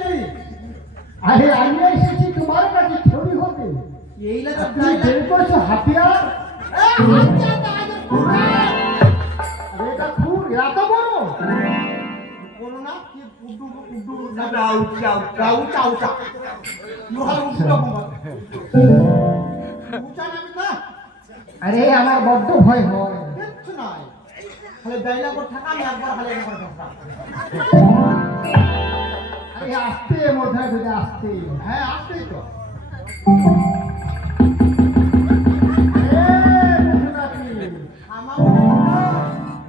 তুমি? আরে আমি এসেছি তোমার কাছে ছবি হতে। এই লাগা তুমি বের করছো হাতিয়ার? আরে এটা খুব এত বড় বলো না কি উড্ডু উড্ডু না উচা উচা উচা লোহার উড্ডু উচা নামি না। আরে আমার বড্ড ভয় হয়। কিচ্ছু নাই, খালি ডাইলা করে থাকা আমি একবার খালি একবার থাকা। আরে আসতে মধ্যে বুঝে আসতে। হ্যাঁ আসতেই তো। আমার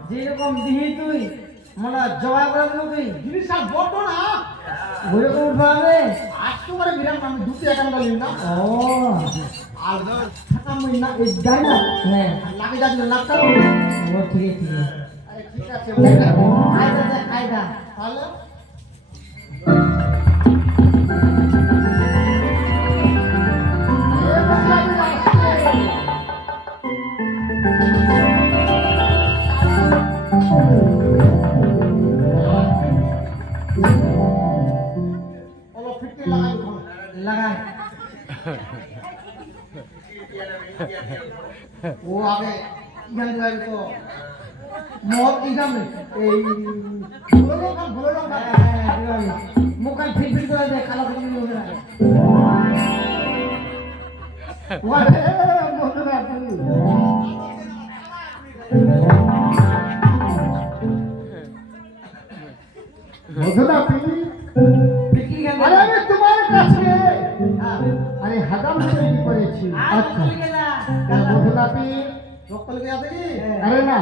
যেরকম দিহি তুই মানে জবাই করে দেবো তুই জিনিস আর বড় না, ওইরকম উঠবে আসতে পারে বিরাম আমি দুটি একান বলি না। ও আর থাকা মই না এই ডাইলা হ্যাঁ লাগে যাচ্ছে নাকটা। ও ঠিক আছে আরে ঠিক আছে কায়দা দে কায়দা তাহলে ওলো ফিটকে লাগাই ভালো লাগা ও আগে ইগান যাই তো মদ ইগান এই ভুলো লঙ্কা মুখান ফিট করে দে কালো করে দিবি না ওরে মধুরা তুমি মধুরা তুমি বিক্রি গেল আরে আমি তোমার কাছে আরে হাদাম তৈরি করেছি। আচ্ছা মধুরা তুমি রক্ত লেগে আছে কি? আরে না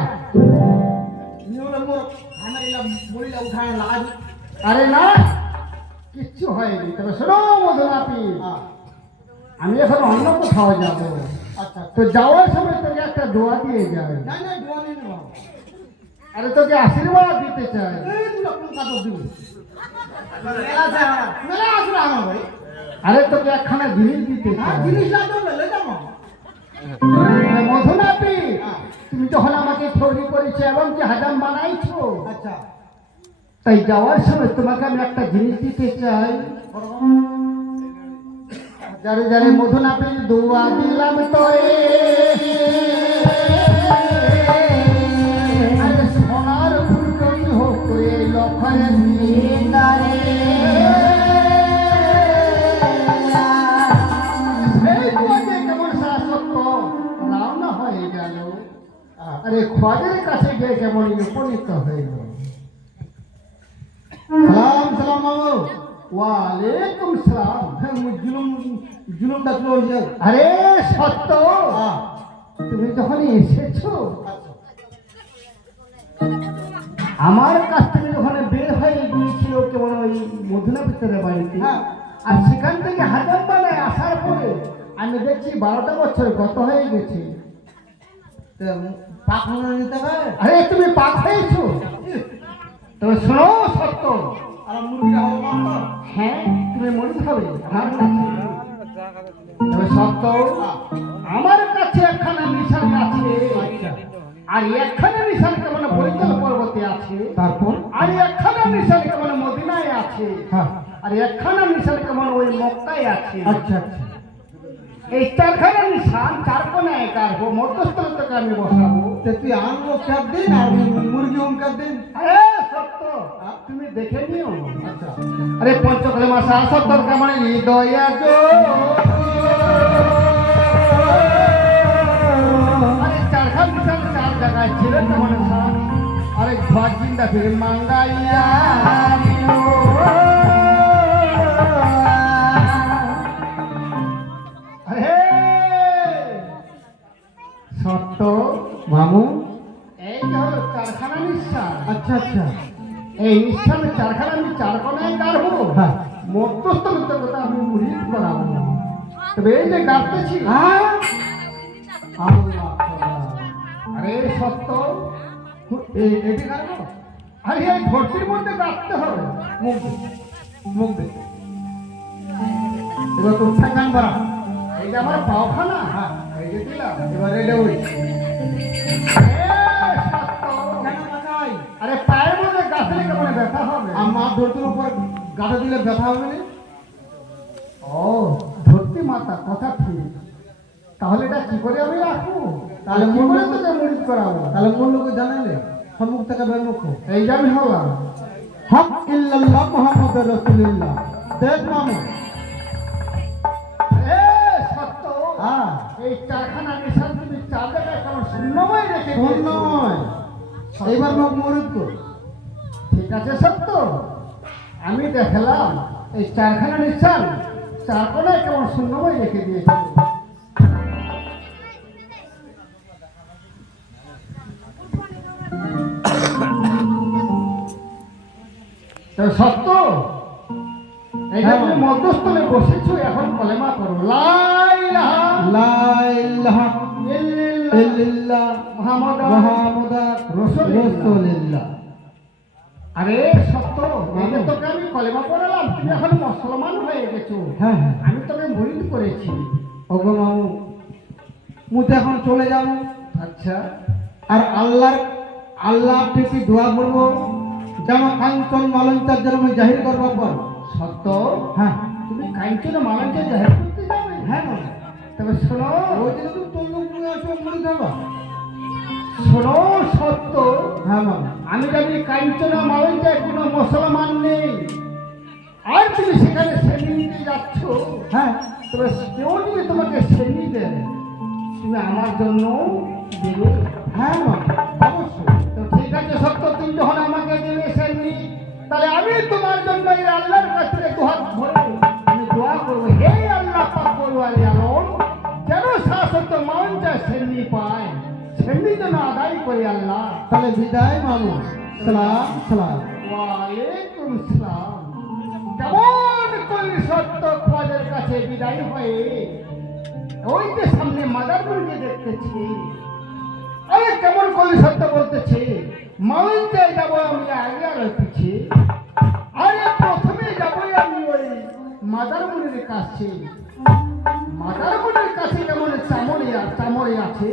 নিউলে মোর আমার ইলা মরিলা উঠায় লাগাই। আরে না কিচ্ছু হয়নি। তবে শোনো মধুরাপি, আমি এখন অন্য কোথাও যাবো। আচ্ছা তো যাওয়ার সময় তোকে একটা দোয়া দিয়ে যাবে। নাই নাই দোয়া নেই না। আরে তোকে আশীর্বাদ দিতে চাই। এই তুই কোন কাজ দিবি? মেলা যা মেলা আসলে আমার ভাই। আরে তোকে একখানা জিনিস দিতে হ্যাঁ চাই। জিনিস লাগবে লে যাবো। মধুরাপি, তুমি যখন আমাকে তৈরি করেছো এবং কি হাজাম বানাইছো, আচ্ছা তাই যাওয়ার সময় তোমাকে আমি একটা জিনিস দিতে চাই। যারে যারে মধুনাপি দোয়া দিলাম তোরে, আরে সোনার ফুলকড়ি হোক রে লক্ষণে দিদারে। এই তোমাকে কেমন শাসত্ব রওনা হয়ে গেল, আরে খোয়াজের কাছে গিয়ে কেমন উপনীত হয়ে গেল। সালাম সালাম মামু। ওয়ালাইকুম সালাম। হ্যাঁ জুলুম জুলুম ডাকলো যে। আরে সত্য, তুমি যখন এসেছো আমার কাছ থেকে যখন বের হয়ে গিয়েছিল কেমন ওই মধুনা ভিতরে বাড়িতে, আর সেখান থেকে হাজার বেলায় আসার পরে আমি দেখছি 12টা বছর গত হয়ে গেছে। পাক মনে নিতে হবে। আরে তুমি পাক হয়েছো? তবে শোনো সত্য, আর মুরগিটা হলো মাত্র। হ্যাঁ তুমি মনে হবে আমার কাছে। তবে সত্য, আমার কাছে একখানা নিশান আছে। আর একখানা নিশান কেমন বরিশাল পর্বতে আছে, তারপর আর একখানা নিশান কেমন মদিনায় আছে, হ্যাঁ আর একখানা নিশান কেমন ওই মক্কায় আছে। আচ্ছা আচ্ছা এই চারখানা নিশান চার কোনায় কাটবো, মধ্যস্থল থেকে আমি বসাবো। তো তুই আনবো কাট দিন আর মুরগি কাট দিন। আরে সত্য, তুমি দেখে নিও। আচ্ছা আরে পঞ্চকলে মাসা সত্তর কেমন হৃদয় আরে চারখান নিশান চার জায়গায় ছিল কেমন সাপ, আরে ঘর জিন্দা ফিরে মাঙ্গাইয়া সত্য মামু। এই যে হলো চারখানা নিঃশ্বাস। আচ্ছা আচ্ছা এই নিঃশ্বাসে চারখানা আমি চার কোনায় গাড়বো, হ্যাঁ মধ্যস্থ কথা আমি মুড়িদ করাবো। তবে এই যে গাড়তেছি, আরে সত্য এটি কাটবো। আরে এই ঘটির মধ্যে গাড়তে হবে। মুখ দে মুখ দে। এবার তোর ঠেকান বাড়া। এই যে আমার পাওখানা, হ্যাঁ এই যে দিলাম। এবার এটা ওই এ সত্য, কেন কাকাই? আরে পায়ের মধ্যে গাছলে কেমন ব্যথা হবে। আমার ধরতুর উপর গাঁটে দিলে ব্যথা হবে না? ও ধরতি মাতা, কথা ঠিক। তাহলে এটা কি করে আমি রাখবো? তাহলে কি করে মূল্য- তোকে মুড়ি করাবো? তাহলে মূল লোকে জানালে সম্মুখ থেকে বেরমুখ এই যে আমি হলাম। হক ইল্লাল্লাহ মুহাম্মাদুর রাসূলুল্লাহ। দেখ মামু। এ সত্য, হ্যাঁ এই চারখানা নিশান তুমি চার জায়গায় কেমন শূন্যময় রেখে দিয়েছো? শূন্যময়। এইবার মুখ মুরুদ কর। ঠিক আছে সত্য, আমি দেখলাম এই চারখানা নিশান চার কোনায় কেমন শূন্যময় রেখে দিয়েছো। তো সত্য, এই যে তুমি মধ্যস্থলে বসেছো, এখন কলেমা করো। লা ইলাহা লা ইলাহা ইল্লাল্লাহ ইল্লাল্লাহ মুহাম্মাদুর মুহাম্মাদুর রাসূলুল্লাহ। আরে সত্য, এই যে তোকে আমি কলেমা পড়ালাম, তুমি এখন মুসলমান হয়ে গেছো। হ্যাঁ হ্যাঁ। আমি তোকে মুরিদ করেছি। ওগো মামু, মুতে এখন চলে যাব। আচ্ছা, আর আল্লাহ প্রতি দোয়া করব যেন কাঞ্চন মালঞ্চার জন্য জাহির করবার পর। সত্য, হ্যাঁ তুমি কাঞ্চন মালাঞ্চা জাহের করতে যাবে? হ্যাঁ মামু। তবে শোনো, ওই যে তুমি তল্লুক মুড়ে আসো মুড়ি খাবা। শোনো সত্য, হ্যাঁ মামু। আমি জানি কাঞ্চনা মালাঞ্চায় কোনো মুসলমান নেই, আর তুমি সেখানে শ্রেণী নিতে যাচ্ছ। হ্যাঁ তবে কেউ যদি তোমাকে শ্রেণী দেয়, তুমি আমার জন্য দেবে। হ্যাঁ মামু, অবশ্যই। তো ঠিক আছে সত্য, তুমি যখন আমাকে দেবে শ্রেণী, তাহলে আমি তোমার জন্য এই আল্লাহর কাছে দুহাত ধরে আমি দোয়া করবো, হে আল্লাহ পাক পরওয়ারে আলম, যেন শাসক মাঞ্চা শ্রেণী পায়, শ্রেণী যেন আদায় করে আল্লাহ। তাহলে বিদায় মামু। সালাম সালাম। ওয়ালাইকুম সালাম। কেমন করে সত্য খোয়াজের কাছে বিদায় হয়ে ওই যে সামনে মাদারপুরকে দেখতেছি, আরে কেমন করে সত্য বলতেছে, মাউন্টায় যাবো আমি আগে আর পিছিয়ে। আরে প্রথমে যাবোই আমি ওই মাদারপুরের কাছে। মাদারপুরের কাছে যেমন চামড়ে আছে,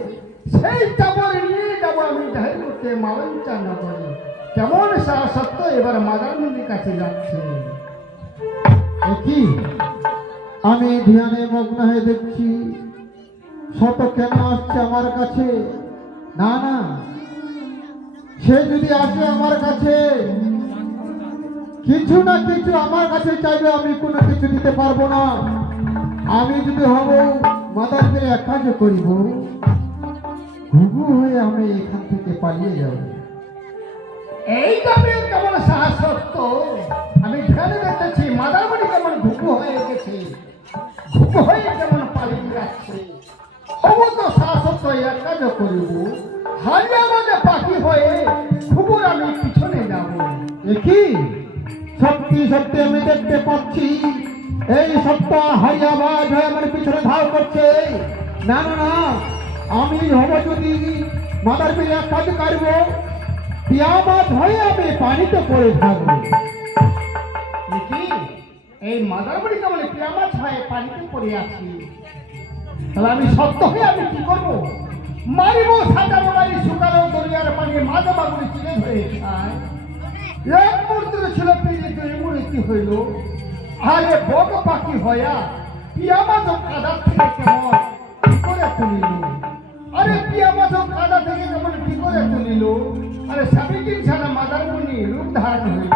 সেই চামড় নিয়ে যাবো আমি জাহির করতে মাউন্টা নগরে। কেমন সত্য এবার মাদারপুরের কাছে যাচ্ছে। কি আমি ধ্যানে মগ্ন হয়ে দেখছি শত কেন আসছে আমার কাছে। না না, সে যদি আসে আমার কাছে কিছু না কিছু আমার কাছে চাইবে, আমি কোনো কিছু দিতে পারবো না। আমি যদি হব মাদারকে এক কাজ করিব, ঘুঘু হয়ে আমি এখান থেকে পালিয়ে যাব। এই যাবে কেমন সাহসত্ব, আমি ধ্যানে দেখতেছি মাদারবাড়ি কেমন ঘুঘু হয়ে গেছে, ঘুঘু হয়ে কেমন পালিয়ে যাচ্ছে। হবো তো সাহসত্ব এক কাজ করিব, হারিয়া মাঝে পাখি হয়ে ঘুঘুর আমি পিছনে যাব। কি সত্যি সত্যি আমি দেখতে পাচ্ছি এই সপ্তাহ হাইয়াবাজ হয়ে আমার পিছনে ধাও করছে। না না না, আমি হব যদি মাদার পেয়ে এক কাজ করব, পিয়াবাজ হয়ে আমি পানিতে পড়ে থাকবো। দেখি এই মাদারবাড়ি কেমন পিয়ামাছ হয়ে পানিতে পড়ে আছি, তাহলে আমি সত্য হয়ে আমি কি করবো? মারিব সাজানো বাড়ি শুকানো দরিয়ার পানি মাঝে মাগুরি চিনে ধরে খায়। এক মুহূর্তে ছিল পিড়ি দুই মুড়িতি হইল, আরে বক পাখি হইয়া পিয়া মাছ কাদা থেকে কেমন কি করে তুলিল। আরে পিয়া মাছ কাদা থেকে কেমন কি করে তুলিল। আরে সাবিকিন ছাড়া মাদার মনি রূপ ধারণ হইল।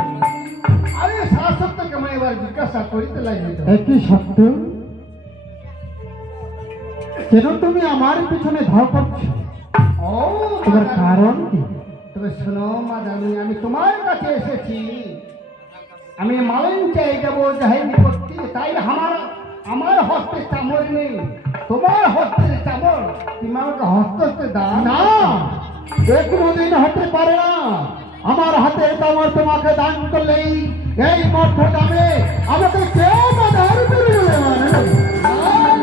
আরে শাসক তো কেমন এবার জিজ্ঞাসা করিতে লাগিল, একই সত্য কেন তুমি আমার পিছনে ধাও করছো? ও তোমার মাদার- কারণ কি? তবে শোনো মাদারমণি, আমি তোমার কাছে এসেছি, আমি মালিন চাই যাবো জাহির করতে, তাই আমার হস্তে চামড় নেই, তোমার হস্তের চামড় তুমি আমাকে হস্তে দাও না, যে কোনোদিন হতে পারে না। আমার হাতের কামড় তোমাকে দান করলেই এই মঠ দামে আমাকে কেউ বাধার করে বলে মানে না।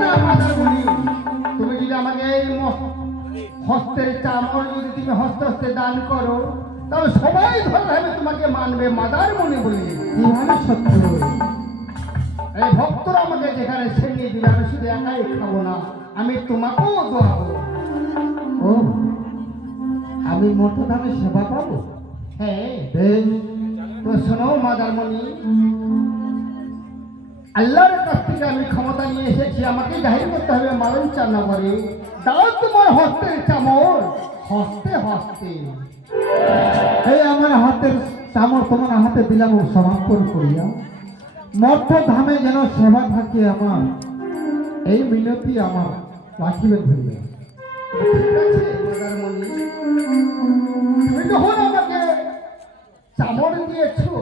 না মাদারমণি, তুমি যদি আমাকে এই হস্তের চামড় যদি তুমি হস্তে হস্তে দান করো, তাহলে সবাই ধরে ভাবে তোমাকে মানবে মাদারমণি বলে। কিভাবে সত্য? এই ভক্তরা আমাকে যেখানে ছেড়িয়ে দিলে আমি শুধু একাই খাবো না, আমি তোমাকেও দোয়াবো। ও, আমি মঠ দামে সেবা পাবো? হ্যাঁ, বেশ, তো শোনো মাদারমণি, আল্লাহর কাছ থেকে আমি ক্ষমতা নিয়ে এসেছি, আমাকে জাহির করতে হবে মালন 4 নম্বরে। দাও তোমার হস্তের চামর, হস্তে হস্তে। এই আমার হাতের চামর তোমার হাতে দিলাম সমাপন করিয়া, মর্ত ধামে যেন সেবা থাকে আমার, এই মিনতি আমার রাখিবেন ধরিয়া। ঠিক আছে মদারমণি, তুমি যখন আমাকে চামর দিয়েছো,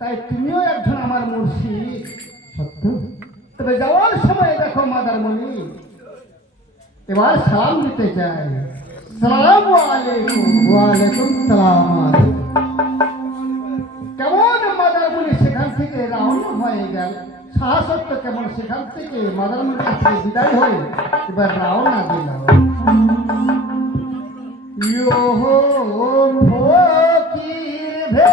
তাই তুমিও একজন আমার মুর্শিদ। সত্য? তবে যাওয়ার সময় দেখো মাদারমণি, এবার সালাম দিতে চাই। সালাম আলাইকুম। ওয়ালাইকুম সালাম। কেমন মাদারমণি সেখান থেকে রওনা হয়ে গেল, সাহসত্ব কেমন সেখান থেকে মাদারমণির কাছ থেকে বিদায় হয়ে এবার রওনা দিল। ইয়ো ফকির ভে